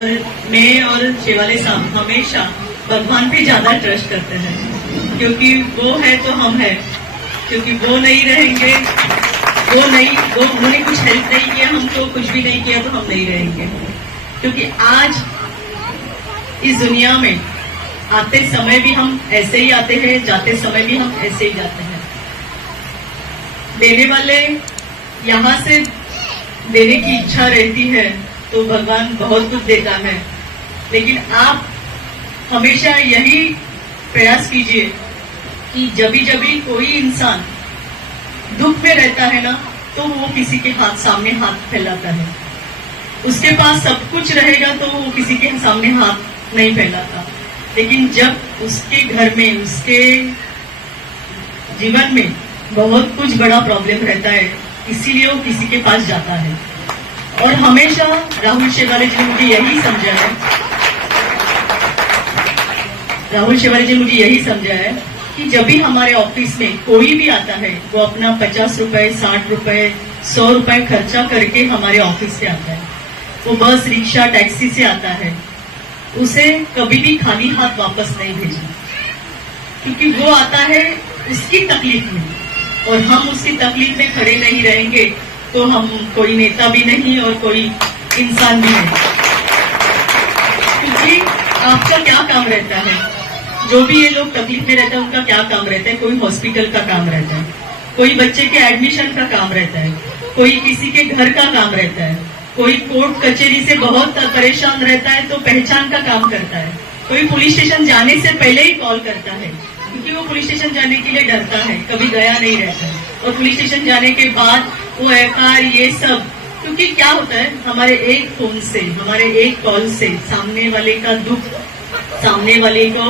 मैं और शेवाले साहब हमेशा भगवान पे ज्यादा ट्रस्ट करते हैं, क्योंकि वो है तो हम है। क्योंकि वो नहीं रहेंगे, वो उन्होंने कुछ हेल्प नहीं किया, हमको कुछ भी नहीं किया तो हम नहीं रहेंगे। क्योंकि आज इस दुनिया में आते समय भी हम ऐसे ही आते हैं, जाते समय भी हम ऐसे ही जाते हैं। देने वाले यहाँ से देने की इच्छा रहती है तो भगवान बहुत कुछ देता है, लेकिन आप हमेशा यही प्रयास कीजिए कि जब भी कोई इंसान दुख में रहता है ना, तो वो किसी के सामने हाथ फैलाता है। उसके पास सब कुछ रहेगा तो वो किसी के सामने हाथ नहीं फैलाता, लेकिन जब उसके घर में, उसके जीवन में बहुत कुछ बड़ा प्रॉब्लम रहता है, इसीलिए वो किसी के पास जाता है। और हमेशा राहुल शेवाले जी ने मुझे यही समझा है कि जब भी हमारे ऑफिस में कोई भी आता है, वो अपना 50 रुपए, 60 रुपए, 100 रुपए खर्चा करके हमारे ऑफिस से आता है। वो बस, रिक्शा, टैक्सी से आता है, उसे कभी भी खाली हाथ वापस नहीं भेजना, क्योंकि वो आता है उसकी तकलीफ में, और हम उसकी तकलीफ में खड़े नहीं रहेंगे तो हम कोई नेता भी नहीं और कोई इंसान भी नहीं। क्योंकि आपका क्या काम रहता है, जो भी ये लोग तकलीफ में रहता है उनका क्या काम रहता है? कोई हॉस्पिटल का काम रहता है, कोई बच्चे के एडमिशन का काम रहता है, कोई किसी के घर का काम रहता है, कोई कोर्ट कचहरी से बहुत परेशान रहता है तो पहचान का काम करता है, कोई पुलिस स्टेशन जाने से पहले ही कॉल करता है, क्योंकि वो पुलिस स्टेशन जाने के लिए डरता है, कभी गया नहीं रहता है। और पुलिस स्टेशन जाने के बाद वो एफआईआर, ये सब, क्योंकि क्या होता है, हमारे एक फोन से, हमारे एक कॉल से सामने वाले का दुख, सामने वाले को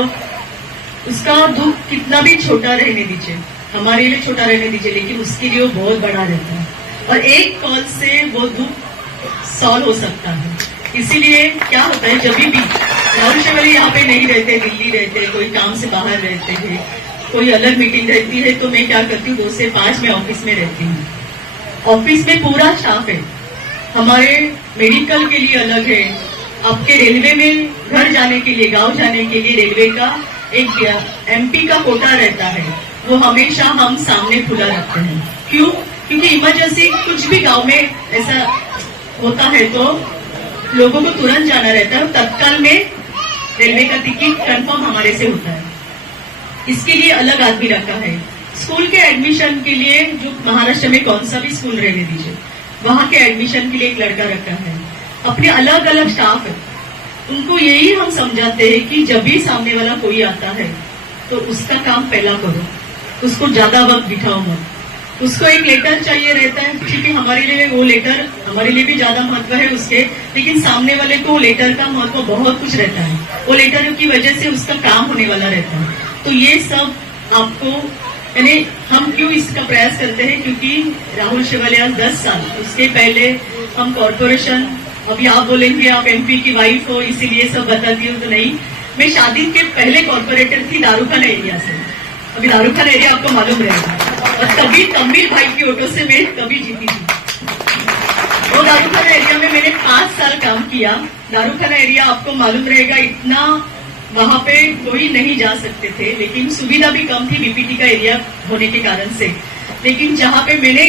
उसका दुख कितना भी छोटा रहने दीजिए, हमारे लिए छोटा रहने दीजिए, लेकिन उसके लिए वो बहुत बड़ा रहता है, और एक कॉल से वो दुख सॉल्व हो सकता है। इसीलिए क्या होता है, जब भी राहुल शेवाले यहाँ पे नहीं रहते, दिल्ली रहते, कोई काम से बाहर रहते हैं, कोई अलग मीटिंग रहती है, तो मैं क्या करती हूँ, 2 से 5 में ऑफिस में रहती हूँ। ऑफिस में पूरा स्टाफ है, हमारे मेडिकल के लिए अलग है, आपके रेलवे में घर जाने के लिए, गांव जाने के लिए रेलवे का एक एमपी का कोटा रहता है, वो हमेशा हम सामने खुला रखते हैं। क्यों? क्योंकि इमरजेंसी कुछ भी गांव में ऐसा होता है तो लोगों को तुरंत जाना रहता है, तत्काल में रेलवे का टिकट कंफर्म हमारे से होता है। इसके लिए अलग आदमी रखा है। स्कूल के एडमिशन के लिए, जो महाराष्ट्र में कौन सा भी स्कूल रहने दीजिए, वहां के एडमिशन के लिए एक लड़का रखा है, अपने अलग अलग स्टाफ है। उनको यही हम समझाते हैं कि जब भी सामने वाला कोई आता है तो उसका काम पहला करो, उसको ज्यादा वक्त बिठाओ मत। उसको एक लेटर चाहिए रहता है, ठीक है, हमारे लिए वो लेटर, हमारे लिए भी ज्यादा महत्व है उसके, लेकिन सामने वाले को लेटर का महत्व बहुत कुछ रहता है, वो लेटर की वजह से उसका काम होने वाला रहता है। तो ये सब आपको, यानी हम क्यों इसका प्रयास करते हैं, क्योंकि राहुल शेवाले आज 10 साल, उसके पहले हम कॉर्पोरेशन, अभी आप बोलेंगे आप एमपी की वाइफ हो इसीलिए सब बताती हूँ, तो नहीं, मैं शादी के पहले कॉर्पोरेटर थी दारूखाना एरिया से। अभी दारूखाना एरिया आपको मालूम रहेगा, और कभी तमिल भाई की वोटों से मैं कभी जीती थी। वो दारूखाना एरिया में मैंने 5 साल काम किया। दारूखाना एरिया आपको मालूम रहेगा, इतना वहां पे कोई नहीं जा सकते थे, लेकिन सुविधा भी कम थी बीपीटी का एरिया होने के कारण से। लेकिन जहां पे मैंने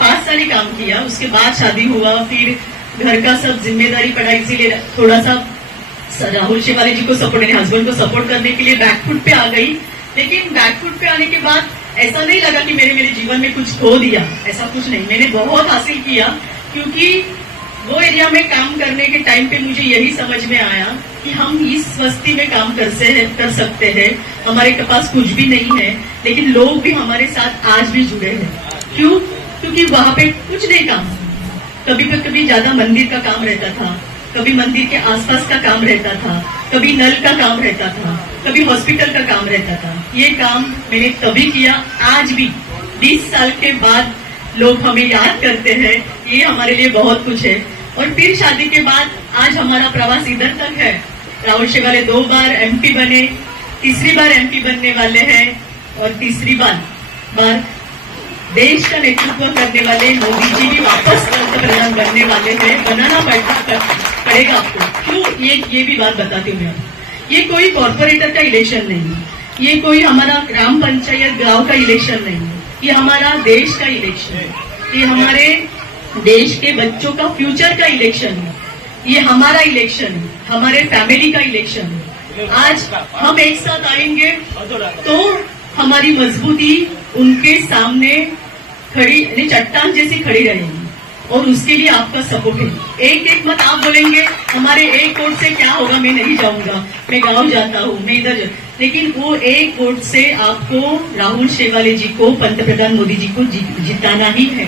5 साल ही काम किया, उसके बाद शादी हुआ, फिर घर का सब जिम्मेदारी पड़ा, इसीलिए थोड़ा सा राहुल शेवाले जी को सपोर्ट, यानी हस्बैंड को सपोर्ट करने के लिए बैकफुट पे आ गई। लेकिन बैकफुट पे आने के बाद ऐसा नहीं लगा कि मेरे जीवन में कुछ खो दिया, ऐसा कुछ नहीं, मैंने बहुत हासिल किया। क्योंकि वो एरिया में काम करने के टाइम पे मुझे यही समझ में आया कि हम इस बस्ती में काम कर सकते हैं, हमारे पास कुछ भी नहीं है, लेकिन लोग भी हमारे साथ आज भी जुड़े हैं। क्यों? क्योंकि वहां पे कुछ नहीं काम, कभी ज्यादा मंदिर का काम रहता था, कभी मंदिर के आसपास का काम रहता था, कभी नल का काम रहता था, कभी हॉस्पिटल का काम रहता था। ये काम मैंने तभी किया, आज भी 20 साल के बाद लोग हमें याद करते हैं, ये हमारे लिए बहुत कुछ है। और फिर शादी के बाद आज हमारा प्रवास इधर तक है। राहुल शेवाले 2 बार एमपी बने, तीसरी बार एमपी बनने वाले हैं, और तीसरी बार देश का नेतृत्व करने वाले मोदी जी भी वापस पंतप्रधान बनने वाले हैं, बनाना पड़ेगा आपको। क्यों ये भी बात बताती हूँ मैं। ये कोई कॉर्पोरेटर का इलेक्शन नहीं है, ये कोई हमारा ग्राम पंचायत गांव का इलेक्शन नहीं है, ये हमारा देश का इलेक्शन है, ये हमारे देश के बच्चों का फ्यूचर का इलेक्शन है, ये हमारा इलेक्शन है, हमारे फैमिली का इलेक्शन है। आज हम एक साथ आएंगे तो हमारी मजबूती उनके सामने खड़ी यानी चट्टान जैसी खड़ी रहेगी, और उसके लिए आपका सपोर्ट है। एक मत आप बोलेंगे हमारे एक वोट से क्या होगा, मैं नहीं जाऊंगा, मैं गांव जाता हूँ, मैं इधर, लेकिन वो एक वोट से आपको राहुल शेवाले जी को, पंतप्रधान मोदी जी को जिताना ही है।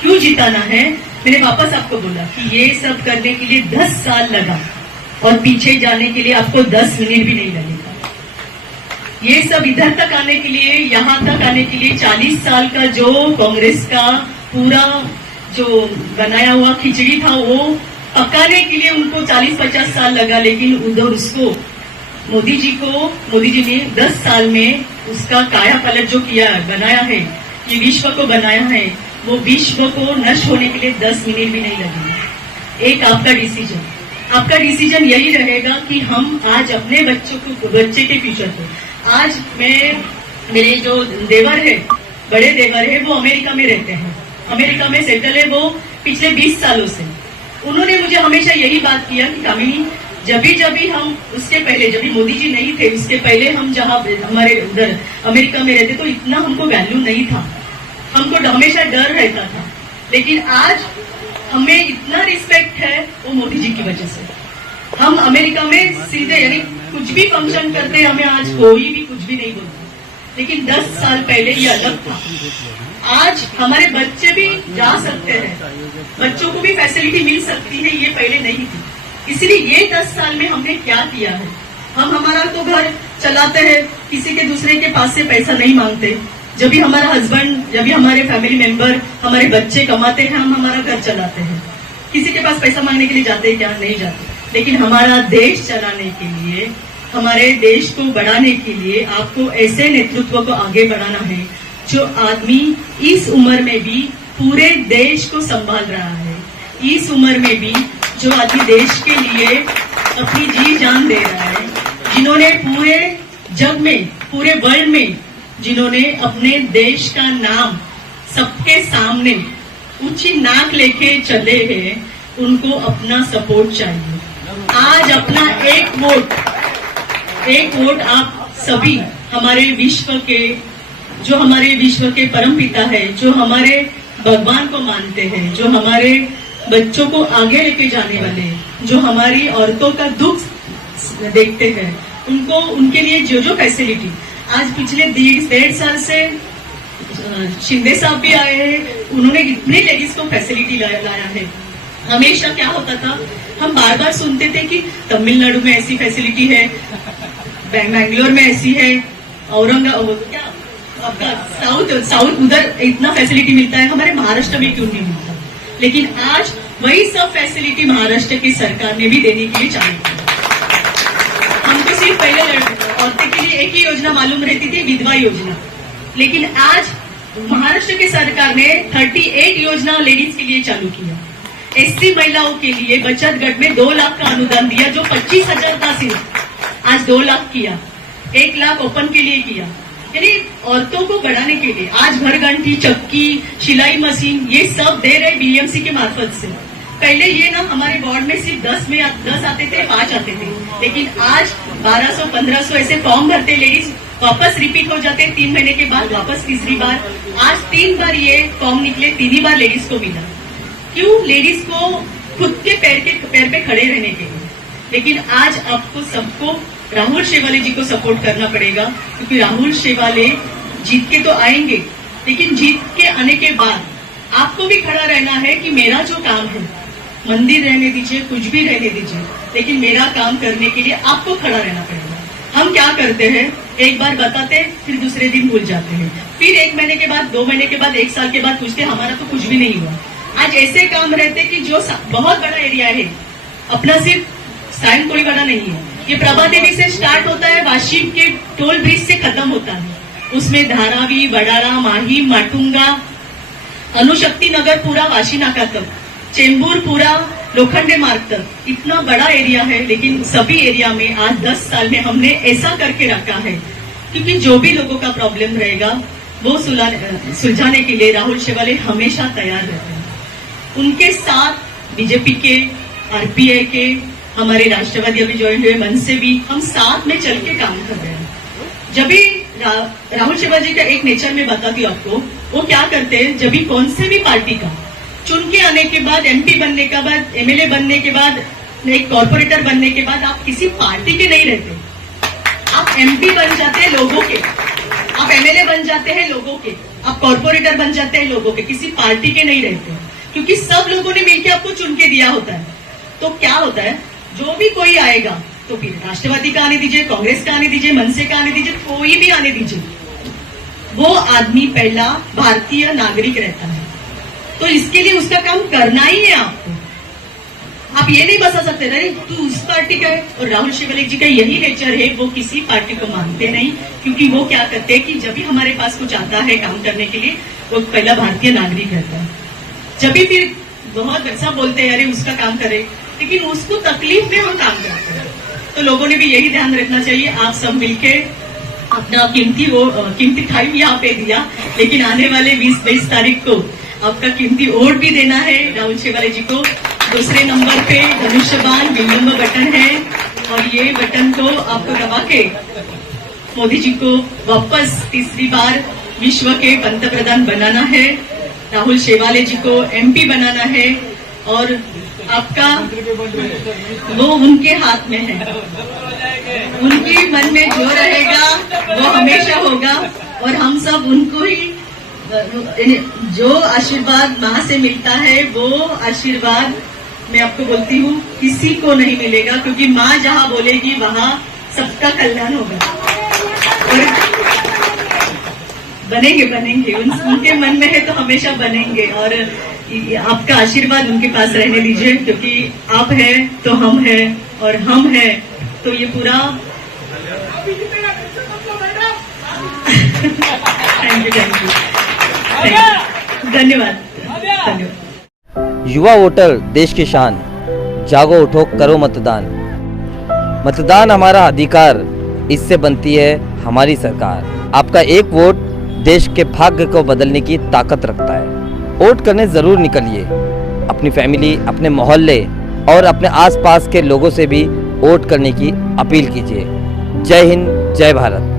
क्यों जिताना है? मैंने वापस आपको बोला कि ये सब करने के लिए 10 साल लगा, और पीछे जाने के लिए आपको 10 मिनट भी नहीं लगेगा। ये सब इधर तक आने के लिए, यहाँ तक आने के लिए 40 साल का जो कांग्रेस का पूरा जो बनाया हुआ खिचड़ी था, वो पकाने के लिए उनको 40-50 साल लगा, लेकिन उधर उसको मोदी जी ने 10 साल में उसका काया पलट जो किया, बनाया है, ये विश्व को बनाया है, वो विश्व को नष्ट होने के लिए 10 मिनट भी नहीं लगेंगे। एक आपका डिसीजन यही रहेगा कि हम आज अपने बच्चे के फ्यूचर को, आज मेरे जो देवर है, बड़े देवर है, वो अमेरिका में रहते हैं, अमेरिका में सेटल है वो पिछले 20 सालों से। उन्होंने मुझे हमेशा यही बात किया कि कामिनी, जब भी हम उसके पहले, जब भी मोदी जी नहीं थे, उसके पहले हम जहाँ हमारे उधर अमेरिका में रहते तो इतना हमको वैल्यू नहीं था, हमको हमेशा डर रहता था, लेकिन आज हमें इतना रिस्पेक्ट है वो मोदी जी की वजह से। हम अमेरिका में सीधे यानी कुछ भी फंक्शन करते, हमें आज कोई भी कुछ भी नहीं बोलता, लेकिन 10 साल पहले ये अलग था। आज हमारे बच्चे भी जा सकते हैं, बच्चों को भी फैसिलिटी मिल सकती है, ये पहले नहीं थी। इसलिए ये 10 साल में हमने क्या किया है, हम हमारा तो घर चलाते हैं, किसी के दूसरे के पास से पैसा नहीं मांगते। जब भी हमारा हस्बैंड, जब भी हमारे फैमिली मेंबर, हमारे बच्चे कमाते हैं, हम हमारा घर चलाते हैं। किसी के पास पैसा मांगने के लिए जाते हैं क्या? नहीं जाते। लेकिन हमारा देश चलाने के लिए, हमारे देश को बढ़ाने के लिए आपको ऐसे नेतृत्व को आगे बढ़ाना है जो आदमी इस उम्र में भी पूरे देश को संभाल रहा है, इस उम्र में भी जो आदमी देश के लिए अपनी जी जान दे रहा है, जिन्होंने पूरे जग में, पूरे वर्ल्ड में, जिन्होंने अपने देश का नाम सबके सामने ऊंची नाक लेके चले हैं, उनको अपना सपोर्ट चाहिए। आज अपना एक वोट आप सभी हमारे विश्व के परमपिता है, जो हमारे भगवान को मानते हैं, जो हमारे बच्चों को आगे लेके जाने वाले, जो हमारी औरतों का दुख देखते हैं, उनको, उनके लिए जो फैसिलिटी आज पिछले 1.5 साल से शिंदे साहब भी आए हैं, उन्होंने इतने लेडीज को फैसिलिटी लाया है। हमेशा क्या होता था, हम बार बार सुनते थे कि तमिलनाडु में ऐसी फैसिलिटी है, बेंगलोर में ऐसी है, औरंगाबाद क्या आपका साउथ उधर इतना फैसिलिटी मिलता है, हमारे महाराष्ट्र में क्यों नहीं मिलता? लेकिन आज वही सब फैसिलिटी महाराष्ट्र की सरकार ने भी देने के लिए चालू किया। हमको सिर्फ पहले औरतें के लिए एक ही योजना मालूम रहती थी, विधवा योजना, लेकिन आज महाराष्ट्र की सरकार ने 38 योजना लेडीज के लिए चालू किया। एससी महिलाओं के लिए बचत गट में 2 लाख का अनुदान दिया, जो 25,000 था सिर्फ, आज 2 लाख किया, 1 लाख ओपन के लिए किया, यानी औरतों को बढ़ाने के लिए। आज भरगंठी, चक्की, सिलाई मशीन, ये सब दे रहे बीएमसी के मार्फत से। पहले ये ना हमारे वार्ड में सिर्फ 10 आते थे, 5 आते थे, लेकिन आज 1200-1500 ऐसे फॉर्म भरते लेडीज, वापस रिपीट हो जाते 3 महीने के बाद, वापस तीसरी बार। आज 3 बार ये फॉर्म निकले, 3 ही बार लेडीज को मिला। क्यों? लेडीज को खुद के पैर पे खड़े रहने के लिए। लेकिन आज आपको सबको राहुल शेवाले जी को सपोर्ट करना पड़ेगा, क्योंकि राहुल शेवाले जीत के तो आएंगे, लेकिन जीत के आने के बाद आपको भी खड़ा रहना है कि मेरा जो काम है, मंदिर रहने दीजिए, कुछ भी रहने दीजिए, लेकिन मेरा काम करने के लिए आपको खड़ा रहना पड़ेगा। हम क्या करते हैं, एक बार बताते हैं, फिर दूसरे दिन भूल जाते हैं, फिर 1 महीने के बाद, 2 महीने के बाद, 1 साल के बाद पूछते हमारा तो कुछ भी नहीं हुआ। आज ऐसे काम रहते कि जो बहुत बड़ा एरिया है अपना, सिर्फ साइन कोई बड़ा नहीं है, ये प्रभा देवी से स्टार्ट होता है, वाशिम के टोल ब्रिज से खत्म होता है, उसमें धारावी, बडारा, माही, माटुंगा, अणुशक्ति नगर पूरा वाशीनाका तक, चेंबूर पूरा लोखंडे मार्ग तक, इतना बड़ा एरिया है, लेकिन सभी एरिया में आज 10 साल में हमने ऐसा करके रखा है क्योंकि जो भी लोगों का प्रॉब्लम रहेगा वो सुलझाने के लिए राहुल शेवाले हमेशा तैयार रहते हैं। उनके साथ बीजेपी के, आरपीआई के, हमारे राष्ट्रवादी अभी ज्वाइन हुए मन से भी, हम साथ में चल के काम कर रहे हैं। जब भी राहुल शेवाल जी का एक नेचर में बताती हूँ आपको, वो क्या करते हैं, जब भी कौन से भी पार्टी का चुन के आने के बाद, एमपी बनने के बाद, एमएलए बनने के बाद, एक कॉर्पोरेटर बनने के बाद आप किसी पार्टी के नहीं रहते, आप एमपी बन जाते हैं लोगों के, आप एमएलए बन जाते हैं लोगों के, आप कॉर्पोरेटर बन जाते हैं लोगों के, किसी पार्टी के नहीं रहते, क्योंकि सब लोगों ने मिलकर आपको चुन के दिया होता है। तो क्या होता है, जो भी कोई आएगा तो फिर राष्ट्रवादी का आने दीजिए, कांग्रेस का आने दीजिए, मनसे का आने दीजिए, कोई भी आने दीजिए, वो आदमी पहला भारतीय नागरिक रहता है। तो इसके लिए उसका काम करना ही है आपको। आप ये नहीं बता सकते अरे तू उस पार्टी का है, और राहुल शेवाले जी का यही नेचर है, वो किसी पार्टी को मानते नहीं, क्योंकि वो क्या करते हैं कि जब भी हमारे पास कुछ आता है काम करने के लिए, वो पहला भारतीय नागरिक रहता है। जब भी फिर बहुत ऐसा बोलते हैं अरे उसका काम करे, लेकिन उसको तकलीफ में वो काम करते हैं। तो लोगों ने भी यही ध्यान रखना चाहिए, आप सब मिलके अपना कीमती टाइम यहाँ पे दिया, लेकिन आने वाले 20-22 तारीख को आपका कीमती वोट भी देना है राहुल शेवाले जी को। दूसरे नंबर पे धनुष्यबाण विलंब बटन है, और ये बटन को आपको दबा के मोदी जी को वापस तीसरी बार विश्व के पंतप्रधान बनाना है, राहुल शेवाले जी को एमपी बनाना है, और आपका वो उनके हाथ में है। उनके मन में जो रहेगा वो हमेशा होगा, और हम सब उनको ही जो आशीर्वाद माँ से मिलता है, वो आशीर्वाद मैं आपको बोलती हूँ किसी को नहीं मिलेगा, क्योंकि माँ जहाँ बोलेगी वहाँ सबका कल्याण होगा। और बनेंगे उनके मन में है तो हमेशा बनेंगे, और आपका आशीर्वाद उनके पास रहने दीजिए, क्योंकि आप है तो हम है, और हम है तो ये पूरा थैंक यू धन्यवाद। युवा वोटर देश की शान, जागो उठो करो मतदान। मतदान हमारा अधिकार, इससे बनती है हमारी सरकार। आपका एक वोट देश के भाग्य को बदलने की ताकत रखता है। वोट करने ज़रूर निकलिए। अपनी फैमिली, अपने मोहल्ले और अपने आसपास के लोगों से भी वोट करने की अपील कीजिए। जय हिंद, जय भारत।